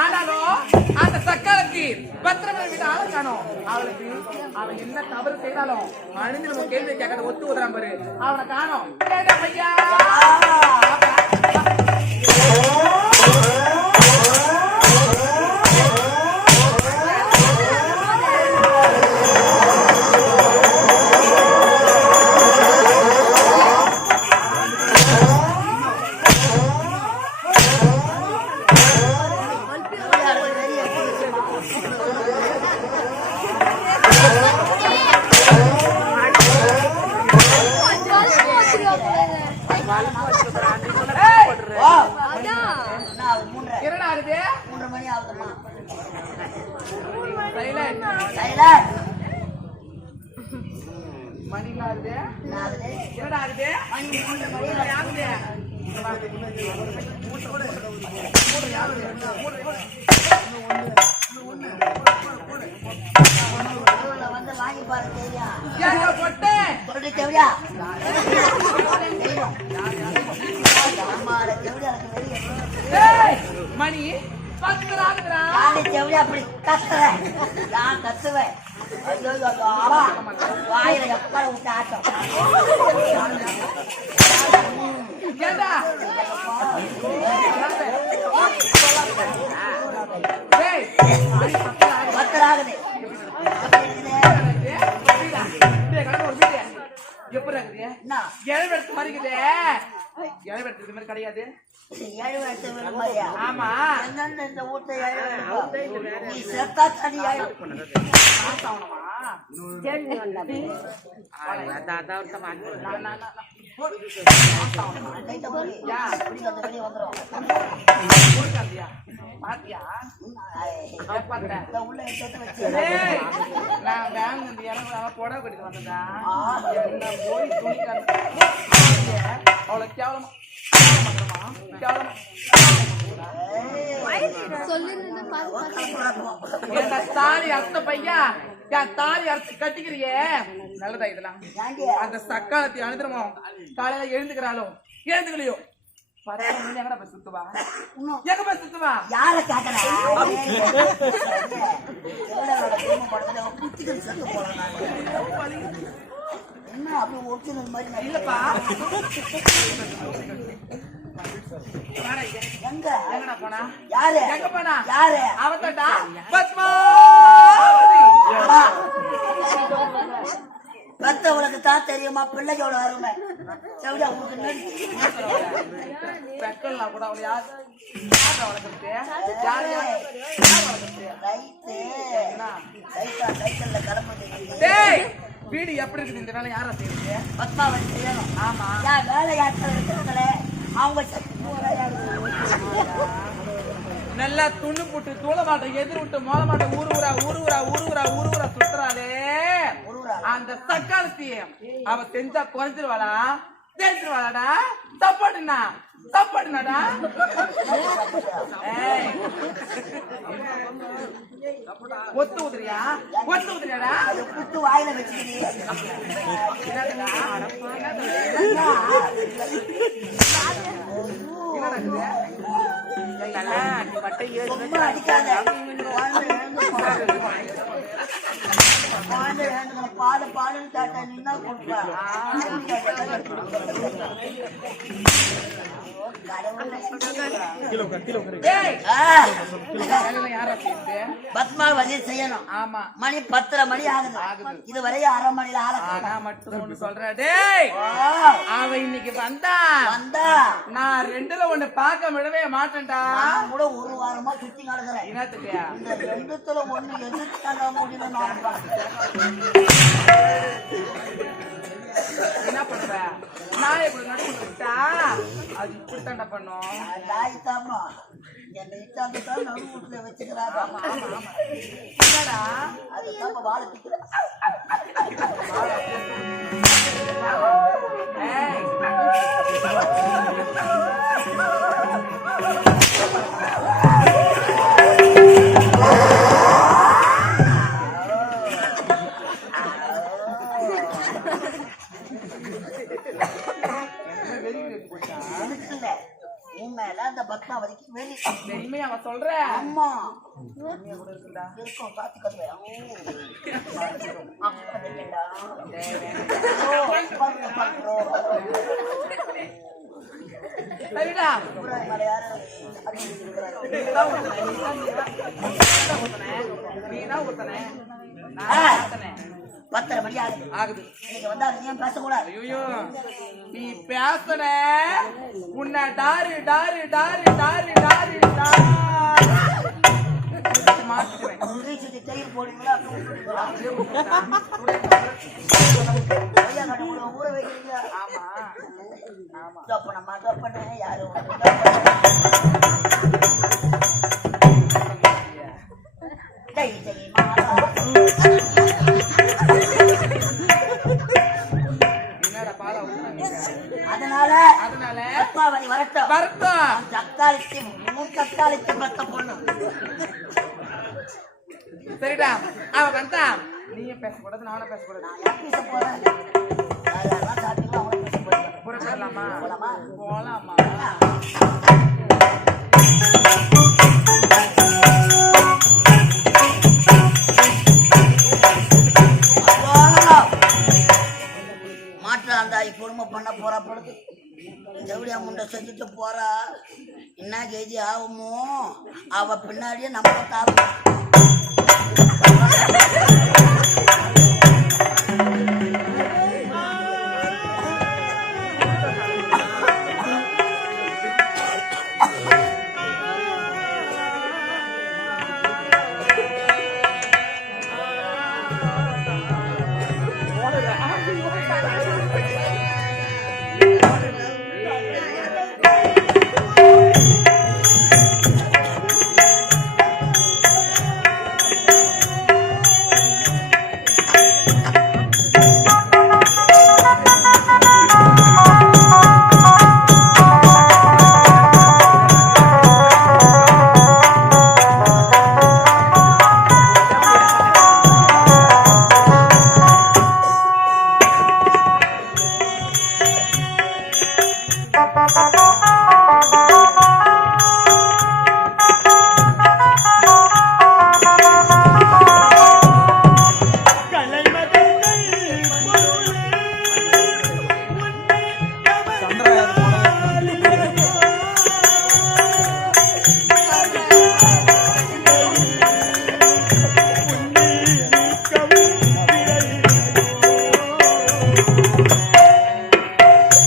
ஆனாலும் அந்த சக்காலத்தி பத்திரமா விட்டு ஆள காணோம். அவளுக்கு அவன் என்ன தவறு செய்தாலும் அணிந்து நம்ம கேள்வி கேட்காத ஒத்து உதறான் பாரு. அவனை காணோம். ஐயா மணி அப்படி கத்துறேன் நான் கத்துவேன். வாயில எப்ப விட்டு ஆட்டம் பத்தராகுது. எப்படி இழவெடுத்து மாதிரிக்குது. இழவெடுத்து இது மாதிரி கிடையாது. ஆமா இந்த வீட்டை நீ செத்தா தனியா போட கட்டிட்டு வந்ததா போய் துணி அவ்வளவு கேவலமா தாலி அர்த்த பையா தாலி அர்த்த கட்டிக்கிறியே நல்லதா இதெல்லாம். அந்த சக்காலத்தை அனுதினமோ காலையில எழுந்துக்கிறாளோ எழுந்துக்கலையோ எங்கடா போய் சுத்துவா எங்க போய் சுத்துவா யார கேட்கல என்ன அப்படி ஒரிஜினல் மாதிரி இல்லப்பா. எங்க எங்கடா போனா யாரு எங்க போனா யாரு அவத்தடா பத்மா பெத்தவளுக்கு தான் தெரியுமா பிள்ளையோட அருமை. செவிடா உங்களுக்கு பெக்கலாம் கூட அவளை யாரு வளர்க்கறது சைக்கிள்ல கிளம்புது. வீடு எப்படி இருக்குது இந்த வேலை யாரா செய்யுது? பத்மாவதி செய்யணும். ஆமா வேலை யாருக்களே அவங்க நல்லா துண்ணு போட்டு தூள மாட்டை எதிர் விட்டு மோத மாட்டை ஊருரா சுத்துறாளே அந்த சக்காலத்தி அவ செஞ்சா குறைஞ்சிருவாளா தெரிஞ்சிருவாளாடா? தப்பாடுனாடா ஒத்து ஊதுறியாடா? புத்து வாயில வச்சுக்கிறீங்க பாடு பாடுன்னு தாட்டா நின்னா கொடுப்பா. பத்மாவதி செய்யணும். ஆமா மணி 10:30 மணி ஆகுது. இதுவரையும் 1/2 மணில ஆள மட்டும் ஒண்ணு சொல்றேன். அவ இன்னைக்கு வந்தா நான் 2ல 1 பார்க்க விடவே மாட்டேன்டா. நான் கூட ஒரு வாரமா சுத்தி நடக்கிறேன். என்னத்துக்கு இந்த 2த்துல 1 எதிர்த்தாங்க முடியல. நான் என்ன பண்ற? நான் எப்படி நடுவிட்டா அது இப்படித்தாண்டா பண்ணும். தாய்த்தாமா என்ன இட்டாந்து தான் நடு வீட்டுல வச்சுக்கிறாங்க. என்னடா அதுதான் வாழத்துக்கு பத்மாவதிக்கு வெளி உண்மையா அவன் சொல்ற அம்மா உண்மையா கூட இருக்குடா இருக்கும் பாத்துக்கோங்க சரிடா நீதான் ஊத்தனே நான் 10:30 மணி ஆகுது நீங்க வந்தா ஏன் பேசக்கூடாது ஐயோ நீ பேசுன உன்னை டாரு டாரு டாரு டாரு டாரு மாட்டுவேன் தயிர் போடுவீங்களா ஊற வைக்கிறீங்க ஆமா ஆமா தப்பனம்மா தப்பனேன் யாரும் அதனால அப்பாவணி வரட்டும் தக்காளிக்கு பத்த பொண்ணு சரிடா அவன் வந்தா நீயும் பேசக்கூடாது நானும் பேசக்கூடாது பேச போறேன் புறப்படலாமா போலாமா மாற்றாந்தாய் கொடுமை பண்ண போறா பொழுது எப்படியா முண்டை செஞ்சுட்டு போறா என்ன கேஜி ஆகுமோ அவ பின்னாடியே நம்ம தாவும்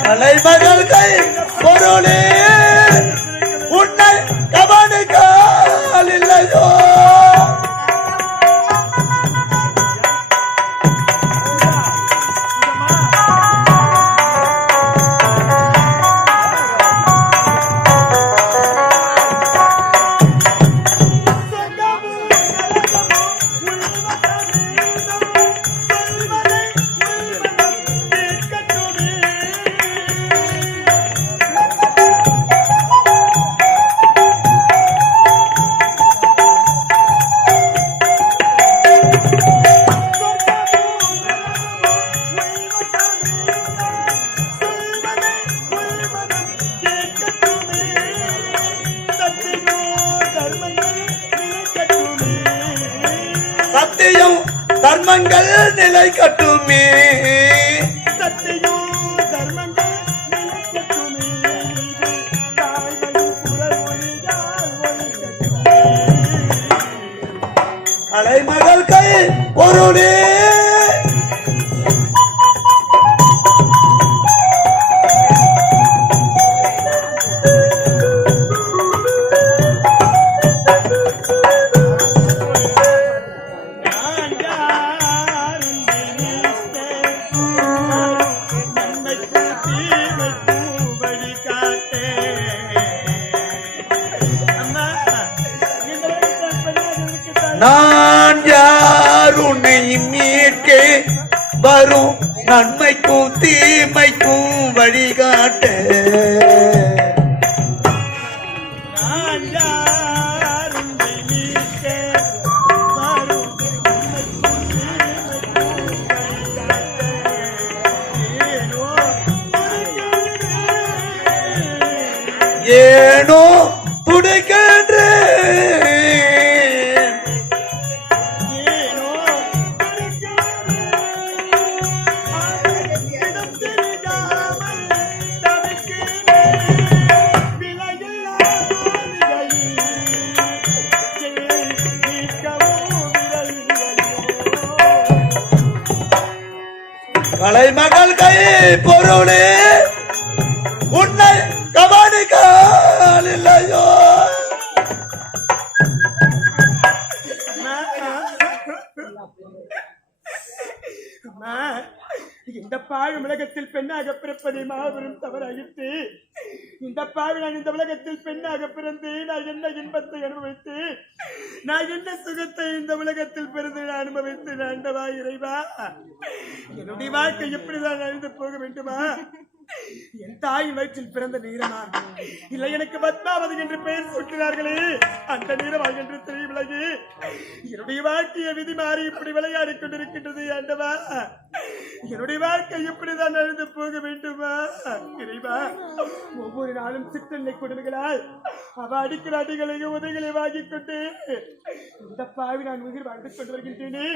கலைமகள் பொருளே உன்னை கவனிக்கால் இல்லையோ சத்தியம் தர்மங்கள் நிலை கட்டுமே கலைமகள் கை பொருளே நான் யார் உன்னை மீட்க வரும் நன்மைக்கும் தீமைக்கும் வழிகாட்ட ஏனோ துடைக்கின்ற பொருளே உன்னை கவனிக்கால் இல்லையோ? இந்த பாழ் உலகத்தில் பெண்ணாக பிறப்பதை மாபெரும் தவறாயிற்று. இந்த பாழ் நான் இந்த உலகத்தில் பெண்ணாக பிறந்து நான் என்ன இன்பத்தை அனுபவித்து நான் என்ன சுகத்தை இந்த உலகத்தில் பிறந்து நான் அனுபவித்து ஆண்டவா இறைவா, என்னுடைய வாழ்க்கை எப்படிதான் அழிந்து போக வேண்டுமா? என் தாய் வயிற்றில் பிறந்த நீரமா இல்லை எனக்கு பத்மாவதி என்று பெயர் சூட்டினார்களே அந்த நீரமா என்று தெரியவில்லை. என்னுடைய வாழ்க்கையை விதி மாறி இப்படி விளையாடி கொண்டிருக்கின்றது ஆண்டவா. என்னுடைய வாழ்க்கை இப்படிதான் அழிந்து போக வேண்டுமா இறைவா? ஒவ்வொரு நாளும் சிற்றெண்ணை கொடுமைகளால் அவ அடிக்கிற அடிகளையும் உதைகளை வாங்கிக் கொண்டு இந்த பாவி நான் உயிர் வாழ்ந்து கொண்டு வருகின்றேனே.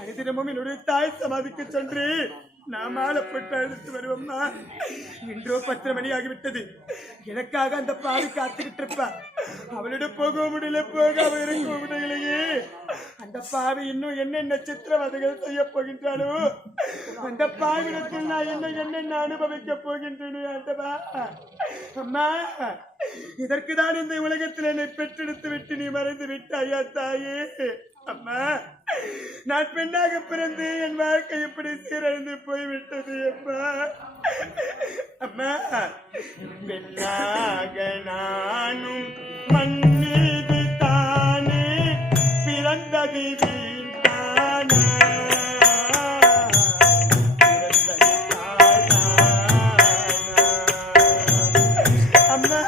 அனைதினமும் என்னுடைய தாய் சமாதிக்கு சென்று நான் மாலப்பட்டு அழுத்து வருவோம்மா. இன்றோ 10 மணி ஆகிவிட்டது. எனக்காக அந்த பாவி காத்துக்கிட்டு இருப்பா. அவளிடம் போக முடியல, போக அவ இருக்க முடியலையே. அந்த பாவி இன்னும் என்னென்ன சித்திரவதைகள் செய்ய போகின்றானோ அந்த பாவிடத்தில் நான் என்னென்ன அனுபவிக்க போகின்றேனோ ஆண்டவா. அம்மா, இதற்குதான் இந்த உலகத்தில் என்னை பெற்றெடுத்து விட்டு நீ மறைந்து விட்டாயா தாயே? அம்மா, நான் பெண்ணாக பிறந்து என் வாழ்க்கை எப்படி சீரழிந்து போய்விட்டது அம்மா. அம்மா, பெண்ணாக நானும் மண்ணீது தானே பிறந்தது வீழ்ந்தானா? அம்மா,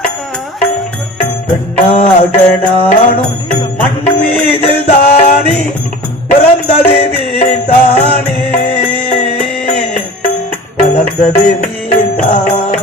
பெண்ணாக நானும் மண் மீது தானே பிறந்தது வீழ்ந்தானே வளர்ந்தது வீழ்ந்தான்.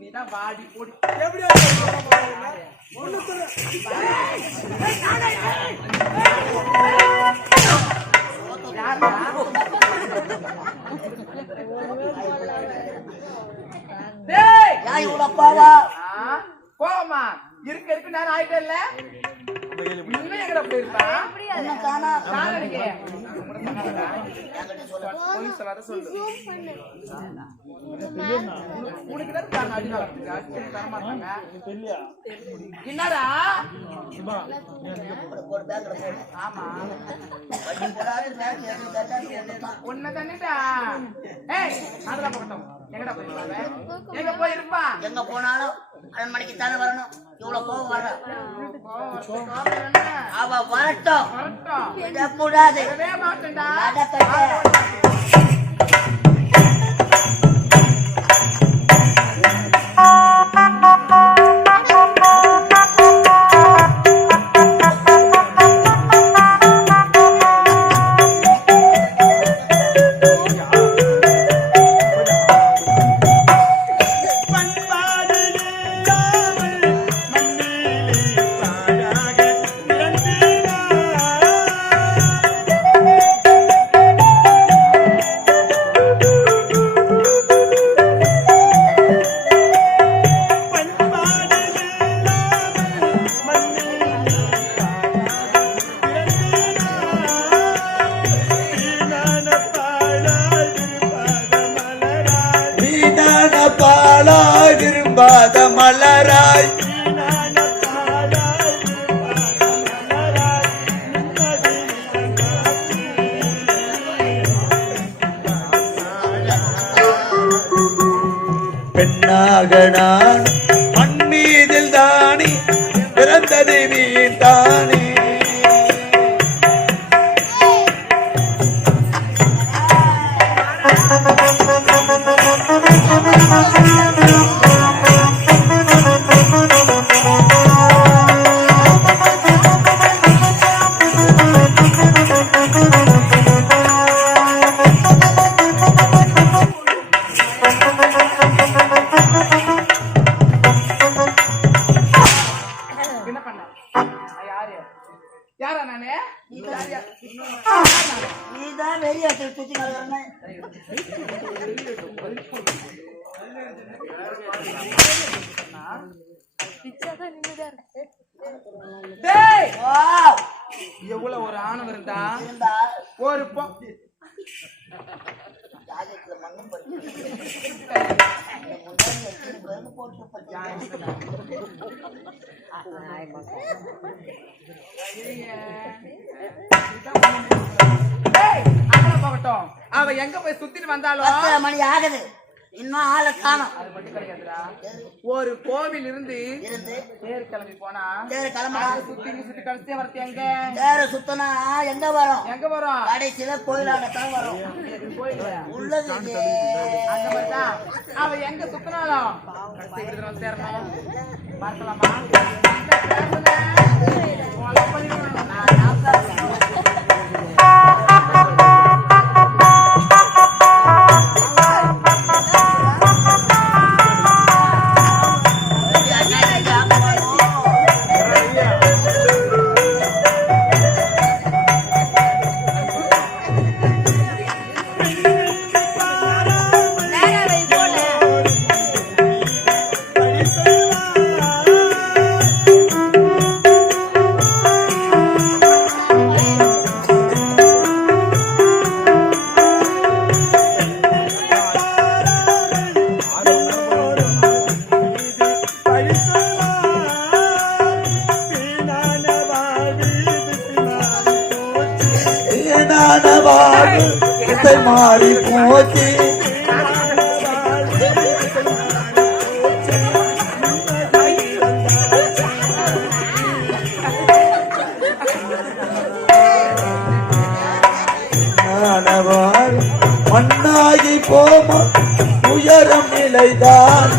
நீதான் வாடி போடி கோமா இருக்க இருக்கு நேரம் ஆயிட்டே இல்ல இன்னும் எங்கட போயிருப்பா சொல்லு என்னடா உன்ன தண்ணிட்டா அதெல்லாம் போகட்டும். எங்கடா போயிருப்பாங்க? எங்க போயிருப்பா? எங்க போனாலும் 6 மணிக்கு தானே வரணும். இவ்வளவு கோவம் வர அவ வரட்டும் விடக்கூடாது. விரும்பாத மலராய் பெண்ணாக நான் மண் மீதில் தானே பிறந்தது வீண் தானே என்ன பண்ண யாரு யாரா நானு நீதான் வெளியே சுத்தி நடக்கிறேன்னு டேய் ஓ எவ்வளவு ஒரு ஆணவம் இருந்தா இருந்தா ஒரு ஜாதகத்துல மண்ணும் போகட்டும் அவ எங்க போய் சுத்திட்டு வந்தாலும் 10 மணி ஆகுது இன்னும் ஆளை காணோம். அது மட்டும் கிடையாதுடா. ஒரு கோவில் இருந்து தேர் கிளம்பி போனா தேர் கிளம்பா சுத்தி சுத்தி கடைசியா வரது எங்க தேர சுத்தனா எங்க வரும் கடைசியில கோயிலாடத்தான் வரும். உள்ளது அந்த மாதிரிதான் அவ எங்க சுத்தினாலும் கடைசி விடுதலை சேரணும். பார்க்கலாமா மாறி போச்சு மண்ணாகி போமா உயரம் நிலைதான்